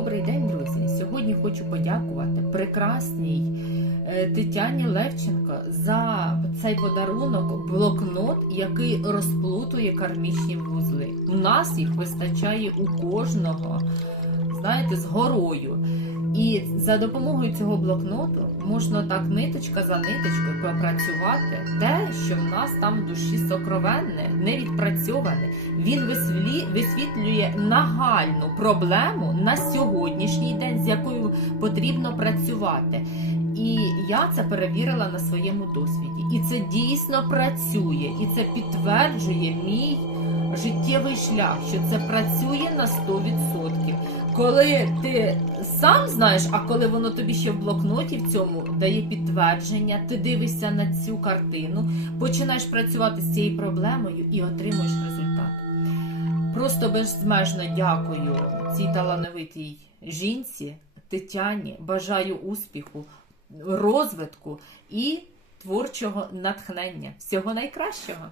Добрий день, друзі! Сьогодні хочу подякувати прекрасній е, Тетяні Левченко за цей подарунок блокнот, який розплутує кармічні вузли. У нас їх вистачає у кожного, знаєте, з горою. І за допомогою цього блокноту можна так ниточка за ниточкою пропрацювати те, що в нас там в душі сокровенне, не відпрацьоване. Він висвітлює нагальну проблему на сьогоднішній день, з якою потрібно працювати. І я це перевірила на своєму досвіді. І це дійсно працює, і це підтверджує мій життєвий шлях, що це працює на 100% коли ти сам знаєш, а коли воно тобі ще в блокноті в цьому дає підтвердження, ти дивишся на цю картину, починаєш працювати з цією проблемою і отримуєш результат. Просто безмежно дякую цій талановитій жінці, Тетяні. Бажаю успіху, розвитку і творчого натхнення. Всього найкращого!